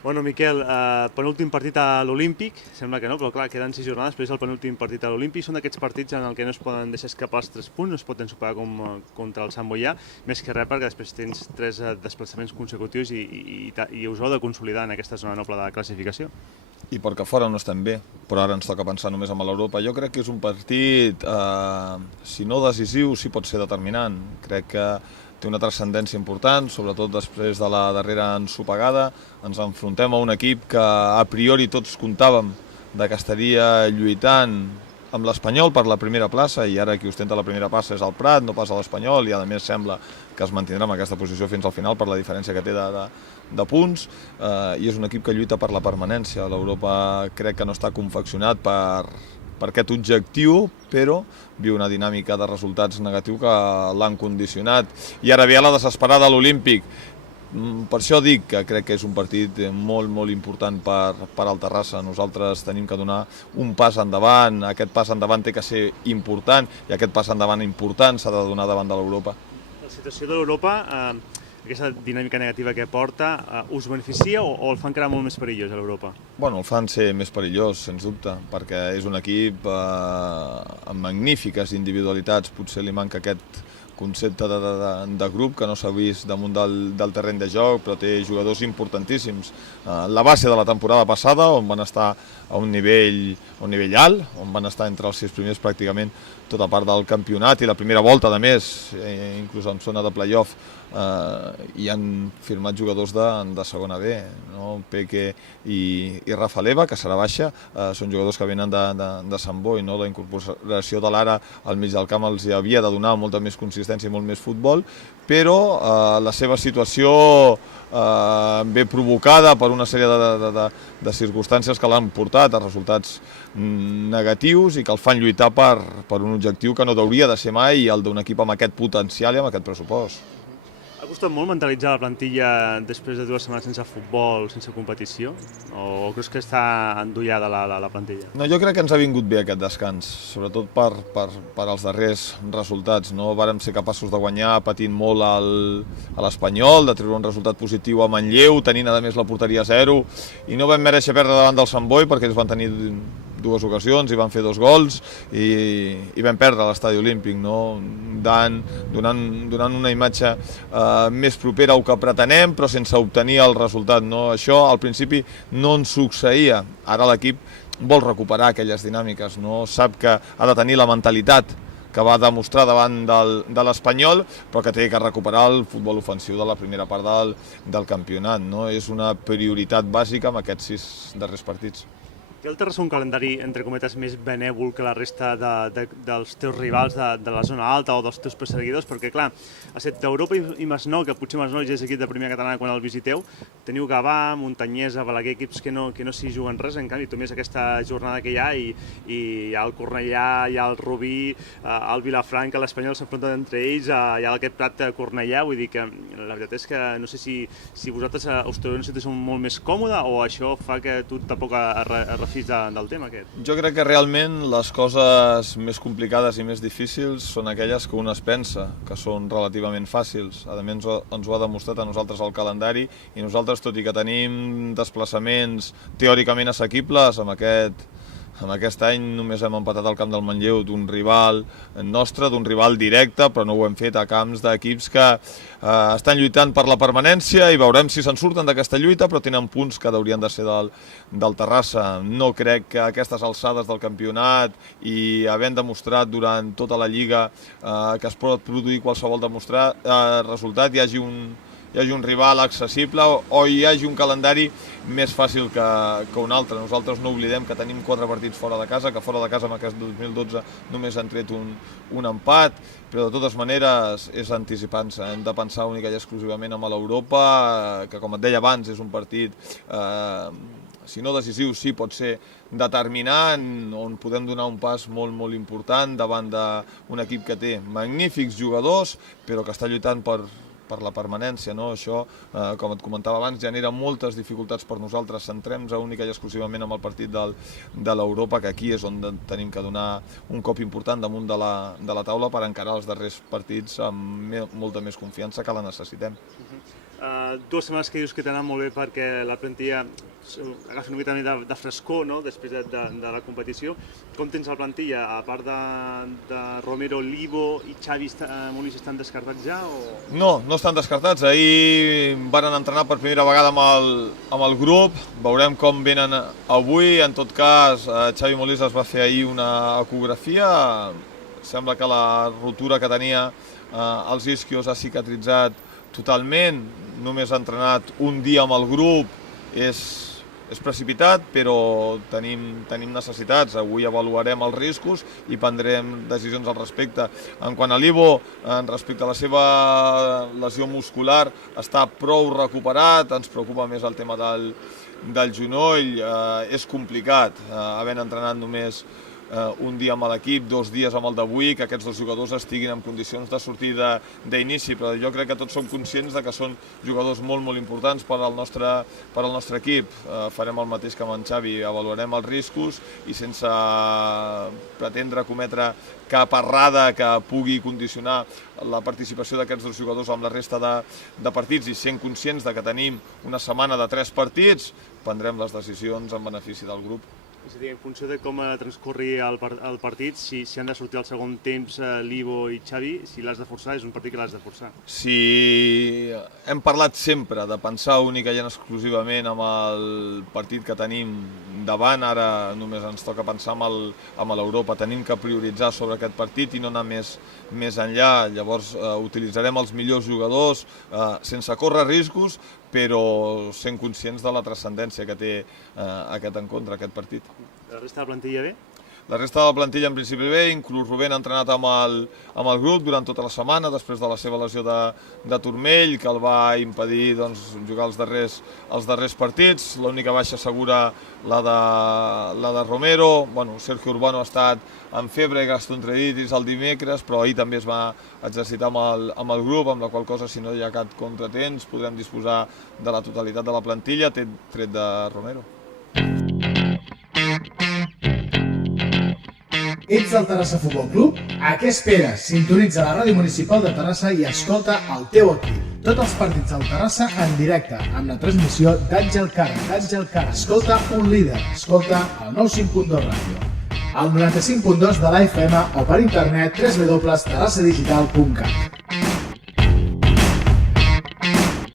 Bueno, Miquel, penúltim partit a l'Olímpic, sembla que no, però clar, queden 6 jornades, però és el penúltim partit a l'Olímpic. Són d'aquests partits en el que no es poden deixar escapar els 3 punts, no es poden superar com contra el Sant Boià, més que res perquè després tens 3 desplaçaments consecutius i us heu de consolidar en aquesta zona noble de classificació. I perquè fora no estem bé, però ara ens toca pensar només en l'Europa. Jo crec que és un partit, si no decisiu, sí pot ser determinant. Crec que té una transcendència important, sobretot després de la darrera ensopegada. Ens enfrontem a un equip que a priori tots comptàvem que estaria lluitant amb l'Espanyol per la primera plaça, i ara qui ostenta la primera plaça és el Prat, no pas l'Espanyol, i a més sembla que es mantindrà en aquesta posició fins al final per la diferència que té de punts, i és un equip que lluita per la permanència. L'Europa crec que no està confeccionat per aquest objectiu, però viu una dinàmica de resultats negatius que l'han condicionat. I ara ve la desesperada a l'Olímpic. Per això dic que crec que és un partit molt, molt important per al Terrassa. Nosaltres tenim que donar un pas endavant, aquest pas endavant té que ser important, i aquest pas endavant important s'ha de donar davant de l'Europa. La situació de l'Europa, aquesta dinàmica negativa que porta, us beneficia o el fa encara molt més perillós a l'Europa? Bueno, el fan ser més perillós, sens dubte, perquè és un equip amb magnífiques individualitats. Potser li manca aquest concepte de grup que no s'ha vist damunt del terreny de joc, però té jugadors importantíssims. La base de la temporada passada, on van estar a un nivell alt, on van estar entre els 6 primers pràcticament tota part del campionat, i la primera volta, a més, inclús en zona de play-off, hi han firmat jugadors de segona B, no? Peque i Rafa Leva, que serà baixa, són jugadors que venen de Sant Boi, no? La incorporació de l'Ara al mig del camp els havia de donar molta més consistència i molt més futbol, però la seva situació ve provocada per una sèrie de circumstàncies que l'han portat a resultats negatius i que el fan lluitar per un objectiu que no hauria de ser mai el d'un equip amb aquest potencial i amb aquest pressupost. Ha costat molt mentalitzar la plantilla després de 2 setmanes sense futbol, sense competició? O creus que està endollada la plantilla? No, jo crec que ens ha vingut bé aquest descans, sobretot per als darrers resultats. No vàrem ser capaços de guanyar patint molt a l'Espanyol, de treure un resultat positiu a Manlleu, tenint a més la porteria a 0, i no vam mereixer perdre davant del Sant Boi perquè ells van tenir 2 ocasions i van fer 2 gols i vam perdre a l'estadi olímpic, no? Donant una imatge més propera al que pretenem, però sense obtenir el resultat, no? Això al principi no ens succeïa. Ara l'equip vol recuperar aquelles dinàmiques, no? Sap que ha de tenir la mentalitat que va demostrar davant de l'Espanyol, però que té que recuperar el futbol ofensiu de la primera part del campionat, no? És una prioritat bàsica amb aquests 6 darrers partits. Té el Terrassa un calendari, entre cometes, més benèvol que la resta dels teus rivals de la zona alta o dels teus perseguidors? Perquè, clar, excepte Europa i Masnou, que potser Masnou ja és equip de primera catalana quan el visiteu, teniu Gavà, Montanyesa, Balaguer, equips que no s'hi juguen res. En canvi, només aquesta jornada que hi ha, i hi ha el Cornellà, hi ha el Rubí, el Vilafranca, l'Espanyol s'enfronten entre ells, hi ha aquest Prat de Cornellà. Vull dir que la veritat és que no sé si vosaltres us trobeu una situació molt més còmoda o això fa que tu tampoc refis del tema aquest. Jo crec que realment les coses més complicades i més difícils són aquelles que un es pensa que són relativament fàcils. A més, ens ho ha demostrat a nosaltres el calendari, i nosaltres, tot i que tenim desplaçaments teòricament assequibles, amb aquest any només hem empatat al camp del Manlleu d'un rival nostre, d'un rival directe, però no ho hem fet a camps d'equips que estan lluitant per la permanència, i veurem si se'n surten d'aquesta lluita, però tenen punts que haurien de ser del Terrassa. No crec que a aquestes alçades del campionat, i havent demostrat durant tota la Lliga que es pot produir qualsevol resultat, hi hagi un rival accessible o hi hagi un calendari més fàcil que un altre. Nosaltres no oblidem que tenim 4 partits fora de casa, que fora de casa en aquest 2012 només han tret un empat, però de totes maneres és anticipant-se. Hem de pensar única i exclusivament en l'Europa, que, com et deia abans, és un partit, si no decisiu, sí pot ser determinant, on podem donar un pas molt, molt important davant d'un equip que té magnífics jugadors, però que està lluitant per la permanència, no? Això, com et comentava abans, genera moltes dificultats per nosaltres. Centrem-nos única i exclusivament amb el partit de l'Europa, que aquí és on tenim que donar un cop important damunt de la taula per encarar els darrers partits amb molta més confiança, que la necessitem. 2 setmanes que dius que t'han anat molt bé perquè la plantilla agafa una mica de frescor, no?, després de la competició. Com tens la plantilla? A part de Romero, Libo i Xavi Molins estan descartats ja? No, no estan descartats. Ahir van entrenar per primera vegada amb el grup. Veurem com venen avui. En tot cas, Xavi Molins es va fer ahir una ecografia. Sembla que la rotura que tenia als isquios ha cicatritzat totalment. Només ha entrenat un dia amb el grup. És precipitat, però tenim necessitats. Avui avaluarem els riscos i prendrem decisions al respecte. En quant a Libo, respecte a la seva lesió muscular, està prou recuperat. Ens preocupa més el tema del genoll. És complicat, havent entrenat només un dia amb l'equip, 2 dies amb el d'avui, que aquests 2 jugadors estiguin en condicions de sortir d'inici, però jo crec que tots som conscients que són jugadors molt importants per al nostre equip. Farem el mateix que amb en Xavi, avaluarem els riscos i sense pretendre cometre cap errada que pugui condicionar la participació d'aquests 2 jugadors amb la resta de partits i sent conscients que tenim una setmana de 3 partits, prendrem les decisions en benefici del grup. És a dir, en funció de com transcorri el partit, si han de sortir al segon temps Libo i Xavi, si l'has de forçar, és un partit que l'has de forçar. Si hem parlat sempre de pensar única i exclusivament amb el partit que tenim davant, ara només ens toca pensar amb l'Europa. Tenim que prioritzar sobre aquest partit i no anar més enllà. Llavors utilitzarem els millors jugadors sense córrer riscos, però sent conscients de la transcendència que té aquest encontre, aquest partit. La resta de la plantilla bé? La resta de la plantilla en principi bé, inclús Rubén ha entrenat amb el grup durant tota la setmana, després de la seva lesió de turmell, que el va impedir jugar els darrers partits. L'única baixa segura la de Romero. Sergio Urbano ha estat amb febre i gastroenteritis el dimecres, però ahir també es va exercitar amb el grup, amb la qual cosa, si no hi ha cap contratemps, podrem disposar de la totalitat de la plantilla, tret de Romero. Ets del Terrassa Futbol Club? A què esperes? Sintonitza la ràdio municipal de Terrassa i escolta el teu equip. Tots els partits del Terrassa en directe, amb la transmissió d'Àngel Carra. Escolta un líder. Escolta el 95.2 ràdio. El 95.2 de la FM o per internet www.terrassadigital.cat.